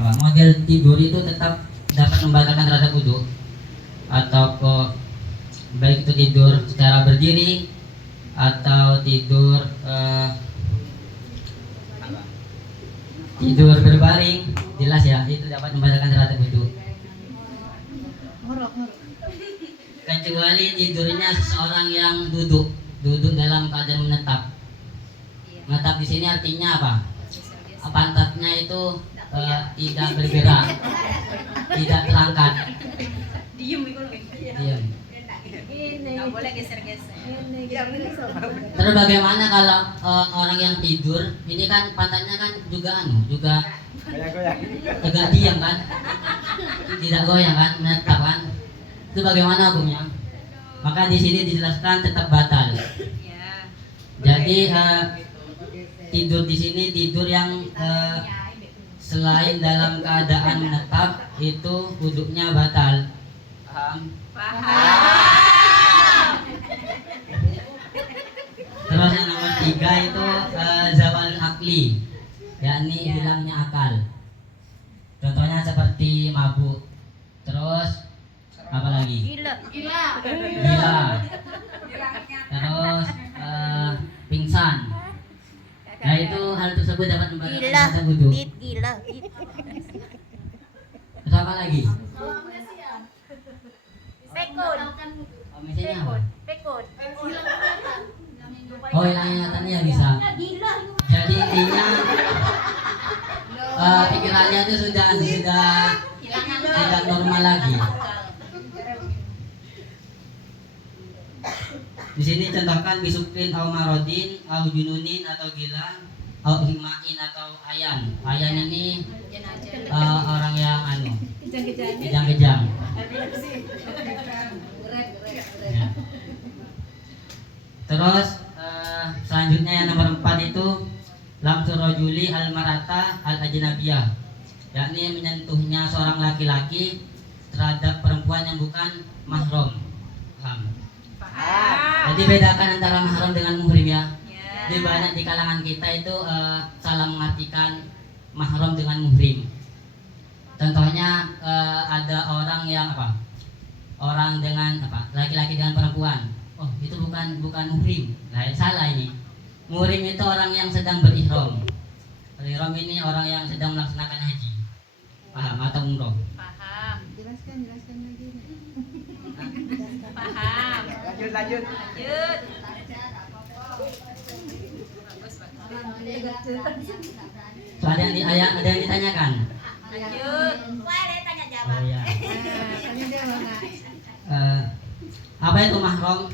model tidur itu tetap dapat membatalkan rasa wudhu, atau baik itu tidur secara berdiri atau tidur tidur berbaring, jelas ya itu dapat membatalkan rasa wudhu. Kecuali tidurnya seseorang yang duduk dalam keadaan menetap. Menetap di sini artinya apa? Pantatnya itu tidak bergerak, tidak terangkat. Diam. Nggak boleh geser-geser. Terus bagaimana kalau orang yang tidur ini kan pantatnya kan juga diam kan, tidak goyang kan, menetap kan? Itu bagaimana hukumnya? Maka di sini dijelaskan tetap batal. Jadi tidur di sini tidur yang selain dalam keadaan menetap itu wudhunya batal. Paham. Terus yang nomor 3 itu zawal akli, yakni hilangnya akal. Contohnya seperti mabuk. Terus apa lagi? Gila. Terus pingsan. Nah itu hal tersebut dapat membatalkan rasa wudhu. Terus apa lagi? Amnesia apa? Oh hilang ingatannya bisa. Jadi intinya pikirannya itu sudah tidak normal lagi. Di sini contohkan bisukrin au marodin au jununin atau gila au himain atau ayan. Ayan ini orang yang kejang-kejang. Ya. Terus selanjutnya yang nomor 4 itu lamsu rajuli al marata al ajnabiyah, yakni menyentuhnya seorang laki-laki terhadap perempuan yang bukan mahram. Paham? Jadi bedakan antara mahram dengan muhrim ya. Jadi banyak di kalangan kita itu salah mengartikan mahram dengan muhrim. Contohnya ada orang yang orang dengan laki-laki dengan perempuan. Oh itu bukan muhrim. Nah salah ini. Muhrim itu orang yang sedang berihram. Berihram ini orang yang sedang melaksanakan haji. Paham atau umroh? Paham. Jelaskan lagi. Paham. Lanjut. So, ada yang ditanyakan? Lanjut. Tanya jawab. Oh, ya. Apa itu mahram?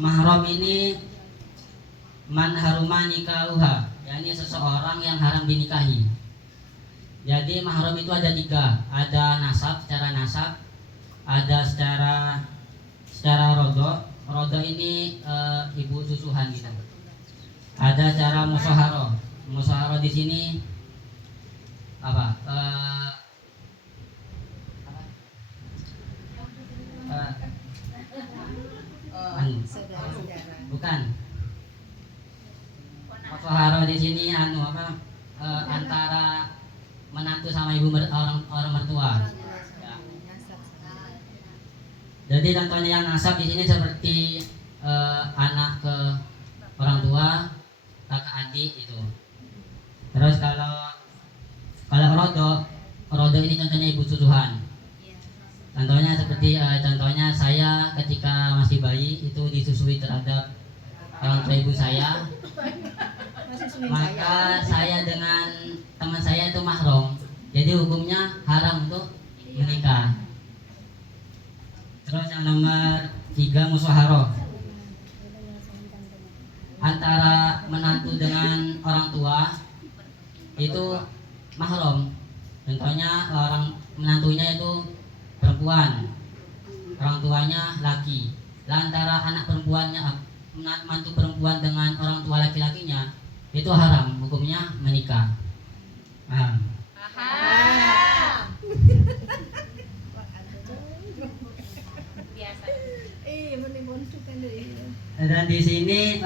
Mahram ini man haruma nikahuha, yakni seseorang yang haram dinikahi. Jadi mahram itu ada 3, ada nasab, secara nasab, ada secara rodo. Rodo ini ibu susuhan gitu. Ada secara musyaharah. Musyaharah di sini bukan. Musyaharah di sini antara menantu sama ibu orang mertua. Ya. Jadi contohnya yang nasab di sini seperti anak ke orang tua, kakak adik itu. Terus kalau rodo ini contohnya ibu susuhan. Contohnya seperti contohnya saya ketika masih bayi itu disusui terhadap orang tua ibu saya. Maka saya dengan teman saya itu mahram. Jadi hukumnya haram untuk menikah. Terus yang nomor 3 musyaharah. Antara menantu dengan orang tua itu mahram. Contohnya orang menantunya itu perempuan, orang tuanya laki. Antara anak perempuannya, mantu perempuan dengan orang tua laki-lakinya itu haram, hukumnya menikah. Paham? Dan di sini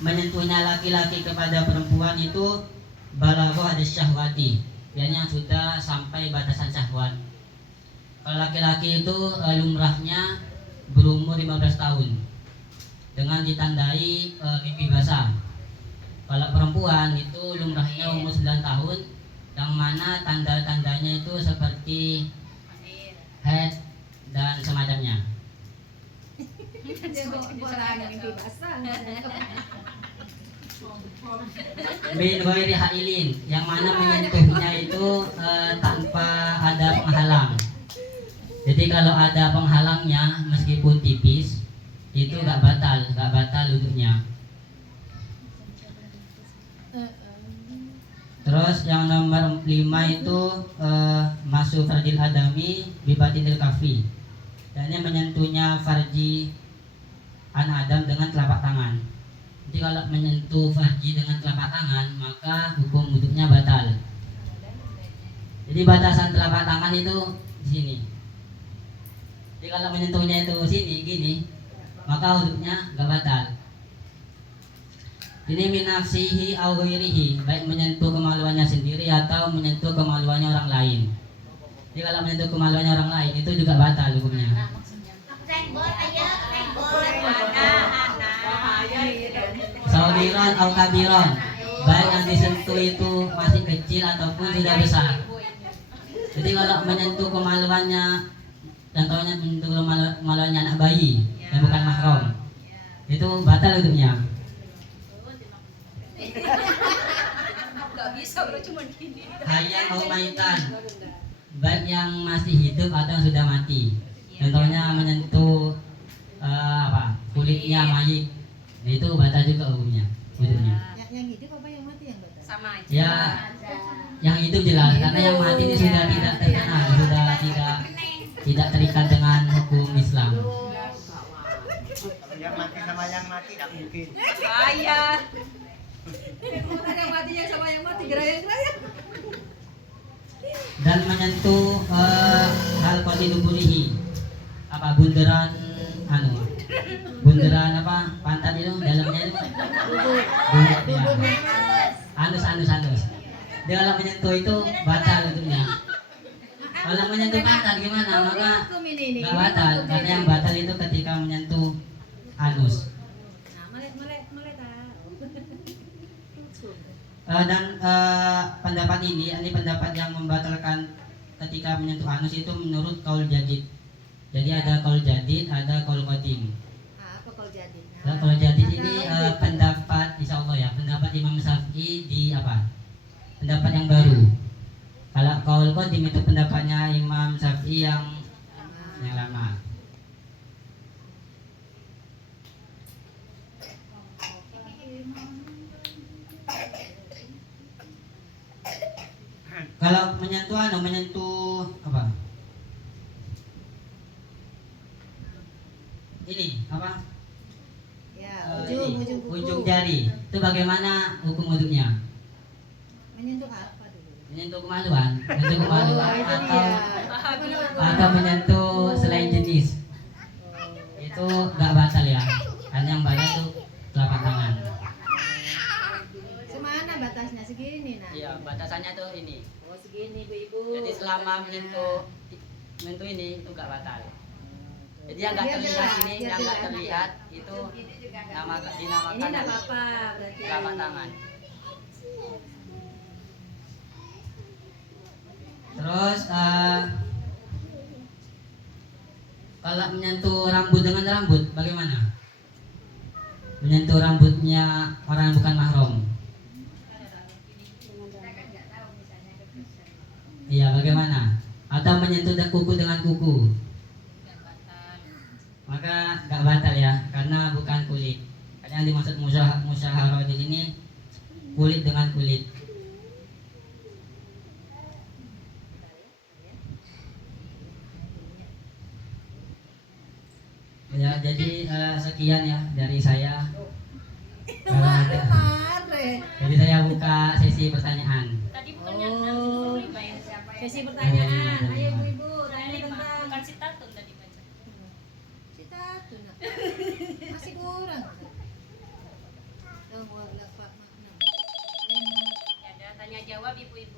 menyentuhnya laki-laki kepada perempuan itu balagha hadis syahwati, biasanya sudah sampai batasan syahwat. Kalau laki-laki itu lumrahnya berumur 15 tahun dengan ditandai pipi basah. Kalau perempuan itu lumrahnya umur 9 tahun, yang mana tanda-tandanya itu seperti head dan semacamnya. Min ghairi hailin, yang mana menyentuhnya itu tanpa ada penghalang. Jadi kalau ada penghalangnya meskipun tipis itu gak batal wudhunya. Terus yang nomor 5 itu masuk fardil adami bibatinil kafi. Dan ini menyentuhnya farji anak Adam dengan telapak tangan. Jadi kalau menyentuh farji dengan telapak tangan maka hukum wudhunya batal. Jadi batasan telapak tangan itu di sini. Jadi kalau menyentuhnya itu sini gini maka wudhunya gak batal. Ini minafsihi au ghairihi, baik menyentuh kemaluannya sendiri atau menyentuh kemaluannya orang lain. Jadi kalau menyentuh kemaluannya orang lain itu juga batal hukumnya. Saubiron au kabiron, baik yang disentuh itu masih kecil ataupun sudah besar. Jadi kalau menyentuh kemaluannya, contohnya menyentuh kemaluannya anak bayi yang bukan mahram, itu batal hukumnya. Hayyan au maitan, baik yang masih hidup atau yang sudah mati. Contohnya menyentuh kulitnya mayit, itu batal juga hukumnya. Yang hidup apa yang mati yang batal? Sama aja. Ya, yang hidup jelas, karena yang mati ini sudah tidak terkenal, sudah tidak terikat dengan hukum Islam. Yang mati sama yang mati tidak mungkin. Saya. Yang matinya sama yang mati gerayang-gerayang. Dan menyentuh hal qadiduburihi, bunderan pantat itu dalamnya itu anus. Dia kalau menyentuh itu batal untuknya. Kalau menyentuh pantat gimana? Maka nggak batal, karena yang batal itu ketika menyentuh anus. Dan pendapat ini pendapat yang membatalkan ketika menyentuh anus itu menurut kaul jadid. Jadi ada kaul jadid, ada kaul qadim. Apa kaul jadid? Nah, kaul jadid ini pendapat insyaallah ya, pendapat Imam Syafi'i di pendapat yang baru. Kalau kaul qadim itu pendapatnya Imam Syafi'i yang lama. Kalau menyentuh apa? Ini apa? Ya, ujung jari. Itu bagaimana hukum wudhunya? Menyentuh apa dulu? Menyentuh kemaluan atau Atau menyentuh selain jenis. Itu gak batal ya. Hanya yang batal itu telapak tangan. Semana batasnya segini nah. Iya, batasannya tuh ini. Oh segini ibu-ibu. Jadi selama menyentuh ini itu gak batal. Jadi yang gak terlihat ini, yang gak terlihat itu dinamakan Ini enggak apa-apa berarti. telapak tangan. Terus kalau menyentuh rambut dengan rambut bagaimana? Menyentuh rambutnya orang yang bukan mahram. Iya, bagaimana? Atau menyentuh kuku dengan kuku? Maka gak batal ya, karena bukan kulit. Karena yang dimaksud musyaharah di sini kulit dengan kulit. Ya, jadi sekian ya dari saya. Jadi saya buka sesi pertanyaan. Tadi bukannya Oh. 65 ya? Sesi pertanyaan. Ayo ibu-ibu tanya tentang Bukan si Tatun tadi baca. cita tuh nak. Masih kurang. Tahu Pak. Ya ada tanya jawab ibu-ibu.